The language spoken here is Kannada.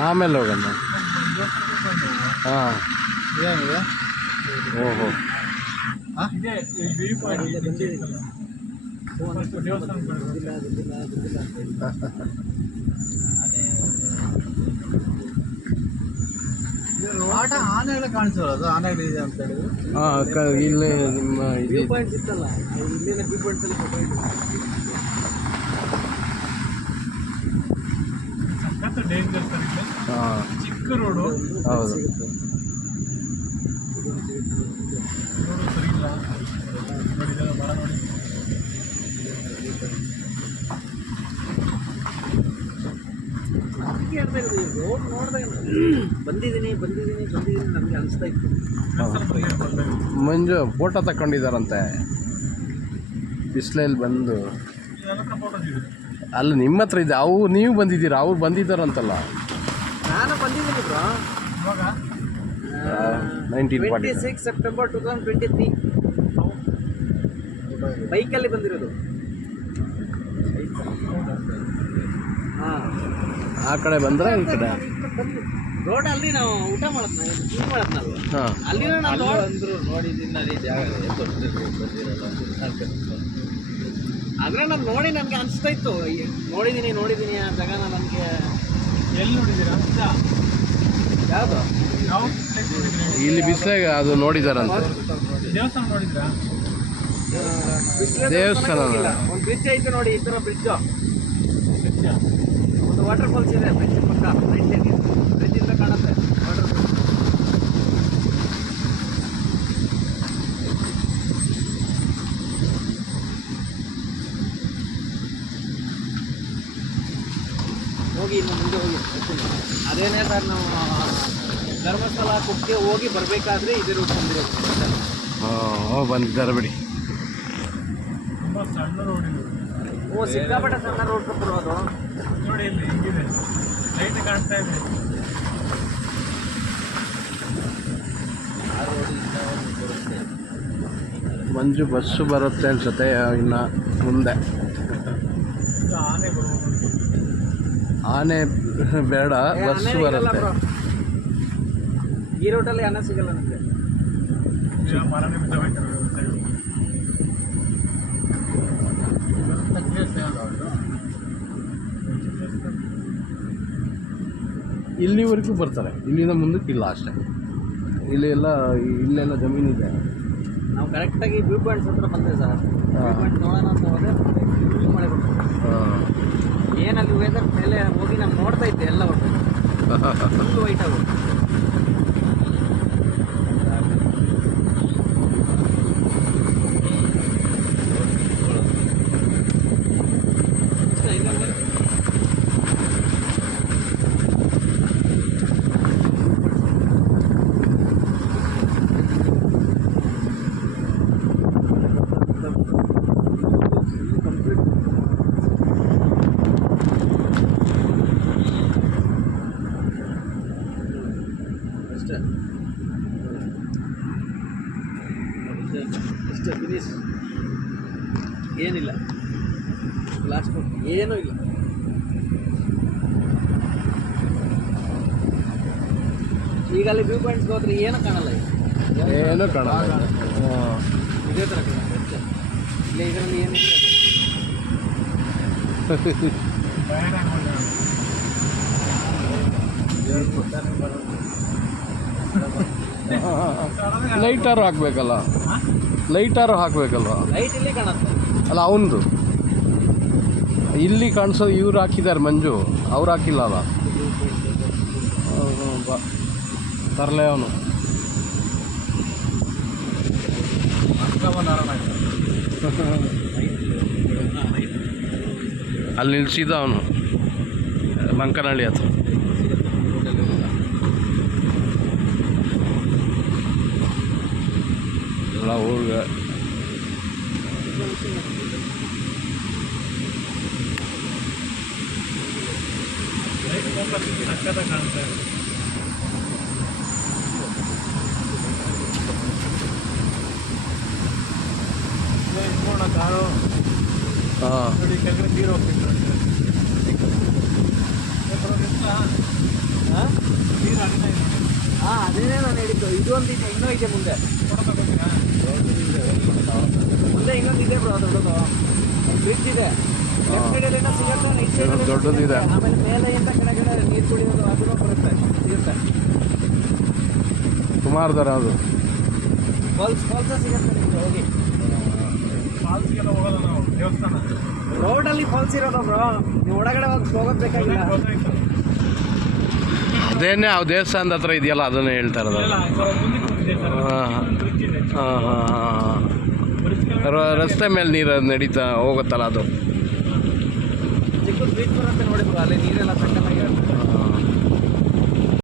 ಆಮೇಲೆ ಹೋಗೋಣ. ಹಾಂ. ಓಹೋ. ವ್ಯೂ ಆಟ ಆನೆಗಳು ಕಾಣಿಸೋಲ್ಲ ಅದು? ಆನೆಗಳು ಇದೆ ಅಂತ ಹೇಳಿದ್ರು. ಹಾಂ ಕ ಇಲ್ಲೇ ನಿಮ್ಮ ಇದು ಪಾಯಿಂಟ್ ಇತ್ತಲ್ಲ ಇಲ್ಲಿನ ವ್ಯೂ ಪಾಯಿಂಟ್ಸ್ ಅಲ್ಲಿ ಡೇಂಜರ್ ಸರ್ ಇಲ್ಲಿ ಹಾಂ. ಚಿಕ್ಕ ರೋಡು ಹೌದು. ರೋಡು ಸರಿ ಇಲ್ಲ. ನೋಡಿ ಇದೆಲ್ಲ ಮರ ನೋಡಿ. ರೋಡ್ ನೋಡಿದಾಗ ಬಂದಿದ್ದೀನಿ ಬಂದಿದ್ದೀನಿ ಬಂದಿದ್ದೀನಿ ನಮಗೆ ಅನಿಸ್ತಾ ಇತ್ತು. ಮಂಜು ಫೋಟೋ ತಗೊಂಡಿದ್ದಾರಂತೆ ಬಿಸಿಲಲ್ಲಿ ಬಂದು. ಇದೆಲ್ಲ ಫೋಟೋಸ್ ಇದೆ. ಅಲ್ಲ ನಿಮ್ಮ ಹತ್ರ ಇದೆ. ಅವು ನೀವು ಬಂದಿದ್ದೀರಾ? ಅವ್ರು ಬಂದಿದ್ದಾರಂತಲ್ಲ. ನಾನು ಬಂದಿದ್ದೀನಿ ಬ್ರೋ. ಇವಾಗ? Nineteen twenty six September two thousand twenty three ಬೈಕಲ್ಲಿ ಬಂದಿರೋದು. ಹಾಂ. ಆ ಕಡೆ ಬಂದ್ರೆ ಈ ಕಡೆ? ರೋಡ್ ಅಲ್ಲಿ ನಾವು ಊಟ ಮಾಡದ್ನಲ್ವ? ಹಾಂ. ಅಲ್ಲಿ ನಾನು ನೋಡ್- ಅಂದ್ರು ನೋಡಿದ್ದೀನಿ ಜಾಗ ಆದ್ರೆ ನಾನು ನೋಡಿ ನನಗೆ ಅನಿಸ್ತಾ ಇತ್ತು ನೋಡಿದೀನಿ ನೋಡಿದ್ದೀನಿ ನೋಡಿದ್ದೀನಿ ಆ ಜಾಗನ ನನಗೆ. ಎಲ್ಲಿ ನೋಡಿದ್ದೀರಾ? ಯಾವುದು? ಯಾವ ಪ್ಲೇಸ್ ನೋಡಿದ್ರಿ ಇಲ್ಲಿ ಬಿಸಿಲಾಗ ಅದು ನೋಡಿದಾರಂತ. ದೇವಸ್ಥಾನ ನೋಡಿದ್ರಾ ದೇವಸ್ಥಾನ ಒಂದು ಬ್ರಿಡ್ಜ್ ಐತೆ ನೋಡಿ ಈ ಥರ ಬ್ರಿಡ್ಜ್ ಒಂದು ವಾಟರ್ ಫಾಲ್ಸ್ ಇದೆ ಬ್ರಿಡ್ಜ್ ಪಕ್ಕ. ಬ್ರಿಡ್ಜ್ ಇಂದ. ಕಾಣುತ್ತೆ. ವಾಟರ್ ಹೋಗಿ ಇನ್ನು ಮುಂದೆ ಹೋಗಿ ಅದೇನೇ ಸರ್ ನಾವು ಧರ್ಮಸ್ಥಳ ಕುಕ್ಕೆ ಹೋಗಿ ಬರಬೇಕಾದ್ರೆ ಇದೇ ರೂಟ್ ಬಂದಿರೋದು. ಹಾಂ ಬಂದಿದ್ದಾರೆ ಬಿಡಿ. ತುಂಬ ಸಣ್ಣ ರೋಡ್ ಓ ಸಿಕ್ಕಾಪಟ್ಟೆ ಸಣ್ಣ ರೋಡ್ ಅದು. ನೋಡಿ ಇಲ್ಲಿ ಹಿಂಗಿದೆ. ಲೈಟ್ ಕಾಣ್ತಾ ಇದೆ. ಮಂಜು ಬಸ್ಸು ಬರುತ್ತೆ ಅನ್ಸುತ್ತೆ ಇನ್ನು ಮುಂದೆ. ಆನೆ ಬರ್ಬೋದು ಆನೆ ಬೇಡ ಬಸ್ಸು ಬರುತ್ತೆ. ಈ ರೋಟಲ್ಲಿ ಅನ್ನ ಸಿಗಲ್ಲ ಸೈಡ್ ಇಲ್ಲಿವರೆಗೂ ಬರ್ತಾರೆ. ಇಲ್ಲಿಂದ ಮುಂದಕ್ಕೆ ಇಲ್ಲ ಅಷ್ಟೇ. ಇಲ್ಲಿ ಎಲ್ಲ ಇಲ್ಲೆಲ್ಲ ಜಮೀನಿದೆ ನಾವು ಕರೆಕ್ಟಾಗಿ ವ್ಯೂ ಪಾಯಿಂಟ್ಸ್ ಹತ್ರ ಬಂದೆ ಸರ್. ವ್ಯೂ ಪಾಯಿಂಟ್ ನೋಡೋಣ ಅಂತ ಮಳೆ ಏನಲ್ಲಿ ವೆದರ್ ಮೇಲೆ ಹೋಗಿ ನಾನು ನೋಡ್ತಾ ಇದ್ದೆ ಎಲ್ಲ ಒಟ್ಟು. ಫುಲ್ ವೈಟ್ ಆಗೋದು ಅಷ್ಟೇ ಇಷ್ಟ ಫಿನಿಶ್ ಏನಿಲ್ಲ ಲಾಸ್ಟ್ ಏನೂ ಇಲ್ಲ. ಈಗ ಅಲ್ಲಿ ವ್ಯೂ ಪಾಯಿಂಟ್ಸ್ ಹೋದ್ರೆ ಏನು ಕಾಣಲ್ಲ ಈಗ. ಏನೂ ಕಾಣಲ್ಲ ಇದೇ ಥರ ಕಾಣುತ್ತೆ ಇಲ್ಲ ಇದರಲ್ಲಿ ಏನು ಮಳೆ. ಲೈಟಾರು ಹಾಕ್ಬೇಕಲ್ಲ? ಲೈಟರ್ ಕಾಣುತ್ತೆ. ಅಲ್ಲ ಅವನದು. ಇಲ್ಲಿ ಕಾಣಿಸೋದು ಇವ್ರು ಹಾಕಿದ್ದಾರೆ ಮಂಜು. ಅವ್ರು ಹಾಕಿಲ್ಲ ಅಲ್ಲ? ತರಲೆ ಅವನು. ಅಲ್ಲಿ ನಿಲ್ಸಿದ ಅವನು. ಮಂಕನಹಳ್ಳಿ ಹತ್ರ. ಎಲ್ಲ ಊರಿಗೆ ಕಾರು ಹಾಂ. ಕೆಳಗಡೆ ನೀರು ಹೋಗ್ತಿತ್ತು ನೀರು ಹಾಂ ಅದೇನೇ ನಾನು ಹೇಳಿದ್ದು. ಇದು ಒಂದು ಇದೆ ಇನ್ನೂ ಇದೆ ಮುಂದೆ. ತಗೋತೀರಾ ಮುಂದೆ ಇನ್ನೊಂದು ಇದೆ ಬ್ರೋ ದೊಡ್ಡದು. ಬ್ರಿಡ್ಜ್ ಇದೆ. ದೊಡ್ಡದಿದೆ. ಆಮೇಲೆ ಮೇಲೆಯಿಂದ ಕೆಳಗಡೆ ನೀರು ಕುಡಿಯೋದು ಅದನ್ನು ಬರುತ್ತೆ ಸಿಗುತ್ತೆ. ಸುಮಾರು ಥರ ಅದು ಫಾಲ್ಸ್ ಫಾಲ್ಸ ಸಿಗುತ್ತೆ ನಿಮ್ಗೆ ಹೋಗಿ. ಫಾಲ್ಸ್ಗೆಲ್ಲ ಹೋಗಲ್ಲ ನಾವು ದೇವಸ್ಥಾನ. ರೋಡಲ್ಲಿ ಫಾಲ್ಸ್ ಇರೋದು ಬ್ರೋ ನೀವು ಒಳಗಡೆ ಹೋಗಿ ಹೋಗೋದು ಬೇಕಾಗಿಲ್ಲ. ಅದೇನೇ ಆ ದೇವಸ್ಥಾನದ ಹತ್ರ ಇದೆಯಲ್ಲ ಅದನ್ನೇ ಹೇಳ್ತಾ ಇರೋದು. ಹಾಂ. ಇದೆ ಹಾಂ ಹಾಂ ಹಾಂ ರಸ್ತೆ ಮೇಲೆ ನೀರು ನಡೀತಾ ಹೋಗುತ್ತಲ್ಲ ಅದು.